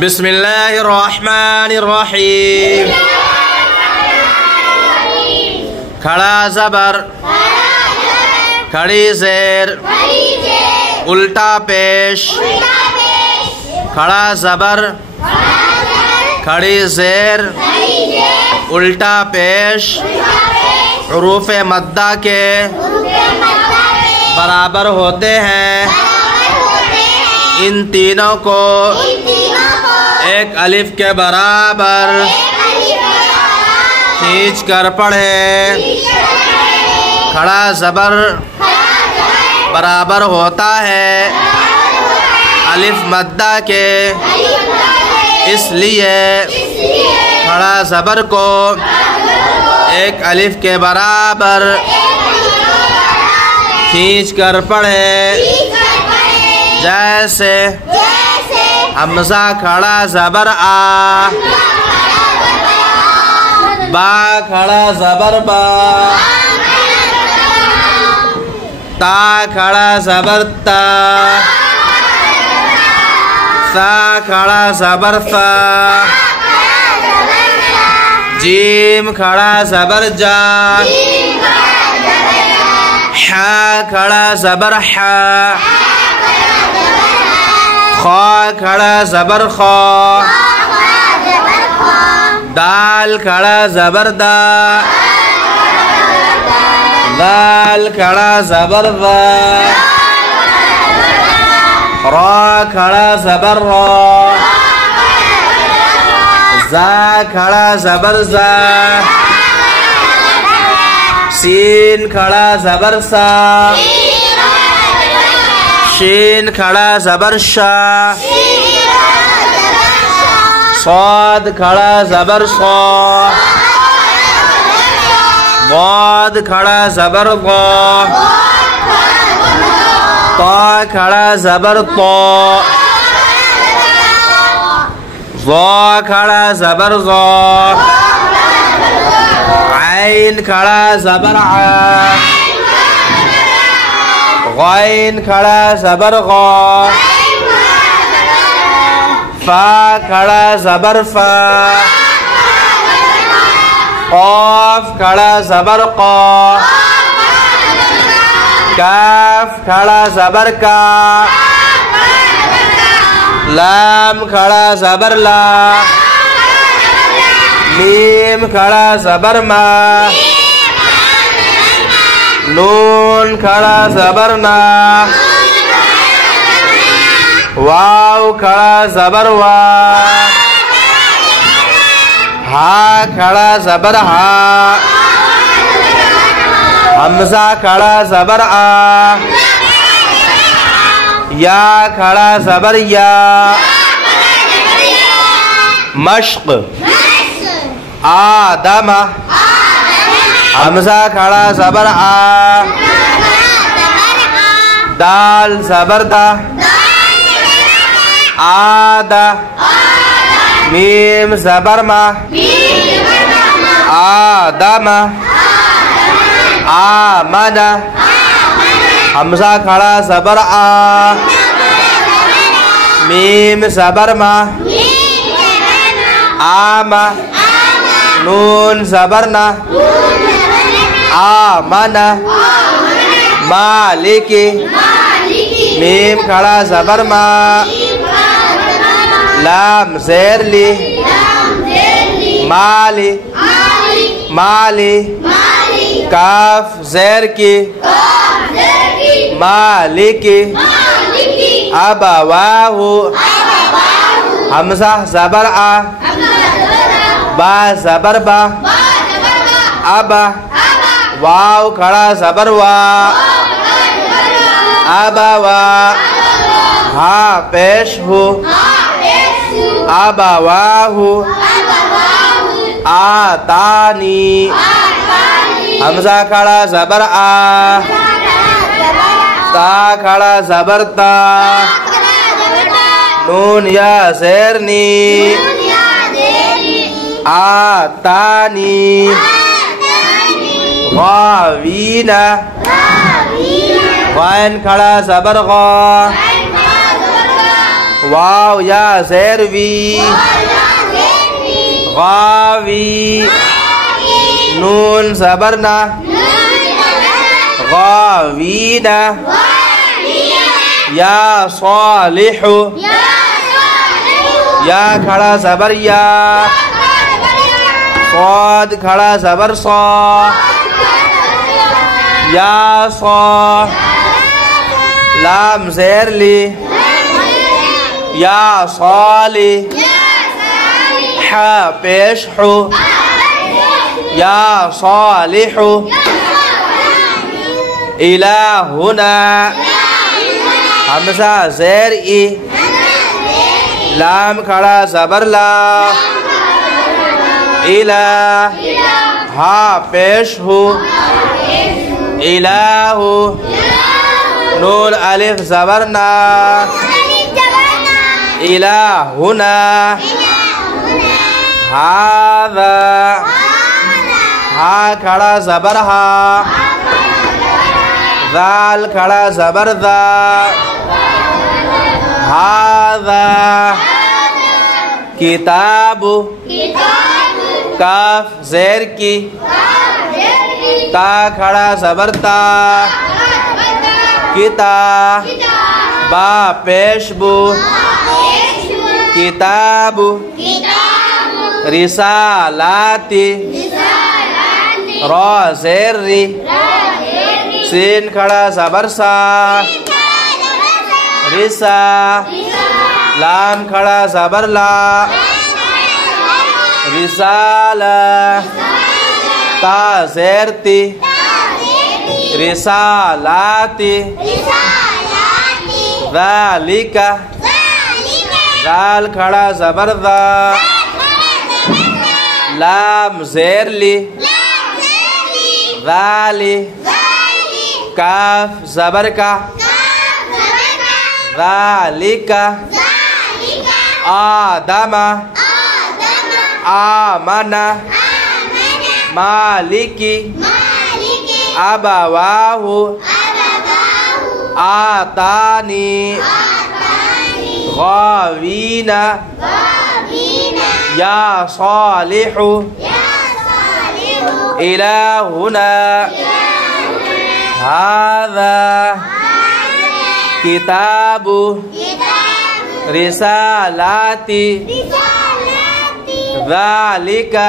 बिस्मिल्लाहिर्रहमानिर्रहीम। खड़ा ज़बर, खड़ी ज़ेर, उल्टा पेश। खड़ा ज़बर, खड़ी ज़ेर, उल्टा पेश हुरूफ़ मद्दा के बराबर होते हैं। इन तीनों को एक अलिफ के बराबर खींच कर पढ़े। खड़ा ज़बर बराबर होता है अलिफ मद्दा के, इसलिए खड़ा ज़बर को एक अलिफ के बराबर खींच कर पढ़े। जैसे हमज़ा खड़ा ज़बर आ, बा खड़ा ज़बर बा, ता खड़ा ज़बर ता, सा खड़ा ज़बर सा, जीम खड़ा ज़बर जा, हा खड़ा ज़बर हा, खा खड़ा ज़बर खा, दाल खड़ा ज़बर दा, दाल खड़ा ज़बर दा, रा खड़ा ज़बर रा, ज़ा खड़ा ज़बर ज़ा, सीन खड़ा ज़बर सा, शीन खड़ा ज़बर शा, स्वाद खड़ा ज़बर सौ, बाद खड़ा ज़बर गौ, ता खड़ा ज़बर तो, ज़ा खड़ा ज़बर ज़ा, आइन खड़ा ज़बर आ, गैन खड़ा ज़बर गा, फा खड़ा ज़बर फा, क़ाफ खड़ा ज़बर क़ा, काफ खड़ा ज़बर का, लाम खड़ा ज़बर ला, मीम खड़ा ज़बर मा, नून खड़ा ज़बर ना, वाव खड़ा ज़बर वा, हा खड़ा ज़बर हा, हमज़ा खड़ा ज़बर आ, या खड़ा ज़बर या, मश्क आदम, हमज़ा खड़ा ज़बर आ, दाल ज़बर दा, आदा, मीम ज़बर मा, आदम, आमना, हमज़ा खड़ा ज़बर आ, मीम ज़बर मा, आमा, नून ज़बर ना, आमना, मालिकी, मीम खड़ा ज़बर मा, लाम ज़ेर ली, माली, माली, काफ ज़ेर की, मालिकी, अबवाहु, हमज़ा ज़बर आ, बा ज़बर बा, अबा, वाव खड़ा ज़बर वा, अबवा, हा पेश हो, अबवाहु, आतानी, हमज़ा खड़ा ज़बर आ, ता खड़ा ज़बर ता, नून या ज़ेर नी, आतानी, गावीना, गैन खड़ा ज़बर गा, वाव या ज़ेर वी गावी नून ज़बर ना गावीना या सालिहु या खड़ा ज़बर या साद खड़ा ज़बर सा या सा लाम ज़ेर ली या साली हा पेश हु या सालिहु इलाहुना हमज़ा ज़ेर ई लाम खड़ा ज़बर ला इला हा पेश हु इलाहु नून अलिफ ज़बर ना इलाहुना हाज़ा हा खड़ा ज़बर हा ज़ाल खड़ा ज़बर ज़ा हाज़ा किताबु काफ ज़ेर की ता खड़ा ज़बर ता किता बा पेशबु किताबु रिसालाती रा ज़ेर री सीन खड़ा ज़बर सा रिसा लाम खड़ा ज़बर ला रिसाला ता ज़ेर ती रिसालाती ज़ालिका ज़ाल खड़ा ज़बर ज़ा लाम ज़ेर ली ज़ाली काफ ज़बर का ज़ालिका आदमा आमना मालिकी अबवाहु आतानी गावीना या सालिहु इलाहुना हाज़ा किताबु रिसालाती ज़ालिका